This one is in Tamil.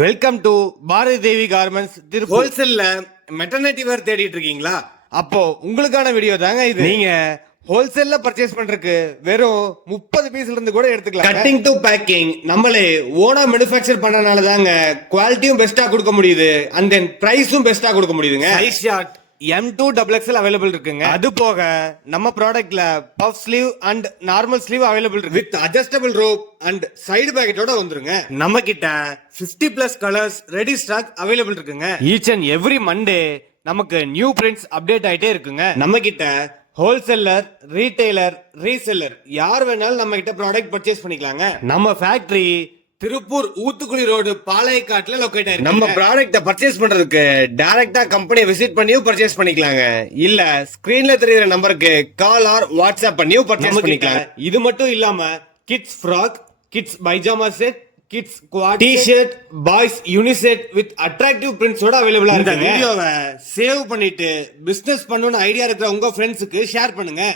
Welcome to Bharathi Devi garments Tiruppur. ஹோல்சேல்ல மெட்டர்னிட்டி வேர் தேடிட்டு இருக்கீங்களா? அப்போ உங்களுக்கான வீடியோ தாங்க இது. நீங்க ஹோல்சேல்ல பர்ச்சேஸ் பண்றதுக்கு வெறும் 30 பீஸ்ல இருந்து கூட எடுத்துக்கலாம். கட்டிங் டு பேக்கிங் நம்மளே ஓனா மேனுஃபேக்சர் பண்றதுனால தாங்க குவாலிட்டியும் பெஸ்டா கொடுக்க முடியுது, அண்ட் தென் பிரைஸும் பெஸ்டா கொடுக்க முடியுதுங்க. Size short M2 XXL available இருக்குங்க. அது போக நம்ம ப்ராடக்ட்ல puff sleeve and normal sleeve available இருக்கு. With adjustable rope and side பாக்கெட்டோட வந்துருங்க. நம்ம கிட்ட 50+ கலர்ஸ் ரெடி ஸ்டாக் அவைலபிள் இருக்குங்க. ஈச் அண்ட் எவ்ரி மண்டே நமக்கு நியூ பிரிண்ட்ஸ் அப்டேட் ஆயிட்டே இருக்குங்க. நம்ம கிட்ட ஹோல்சேலர், ரீட்டைலர், ரீசெல்லர் யார் வேணாலும் நம்ம கிட்ட ப்ராடக்ட் பர்ச்சேஸ் பண்ணிக்கலாங்க. நம்ம ஃபேக்டரி திருப்பூர் ஊத்துக்குளி ரோடு பாளையக்காட்டுல லொகேட் ஆயிருக்கு. நம்ம ப்ராடக்ட்ட பர்ச்சேஸ் பண்றதுக்கு டைரக்டா கம்பெனியை விசிட் பண்ணியும் பர்ச்சேஸ் பண்ணிக்கலாங்க, இல்ல ஸ்கிரீன்ல தெரியுற நம்பருக்கு கால் ஆர் வாட்ஸ்அப் பண்ணியும் பர்ச்சேஸ் பண்ணிக்கலாம். இது மட்டும் இல்லாம kids frock, kids pyjama set, kids quad T-shirt, boys uniset with attractive பிரிண்ட்ஸோட அவைலபிளா இந்த இருக்கு. வீடியோவை சேவ் பண்ணிட்டு பிசினஸ் பண்ணணும்னு ஐடியா இருக்கிற உங்க ஃப்ரெண்ட்ஸுக்கு ஷேர் பண்ணுங்க.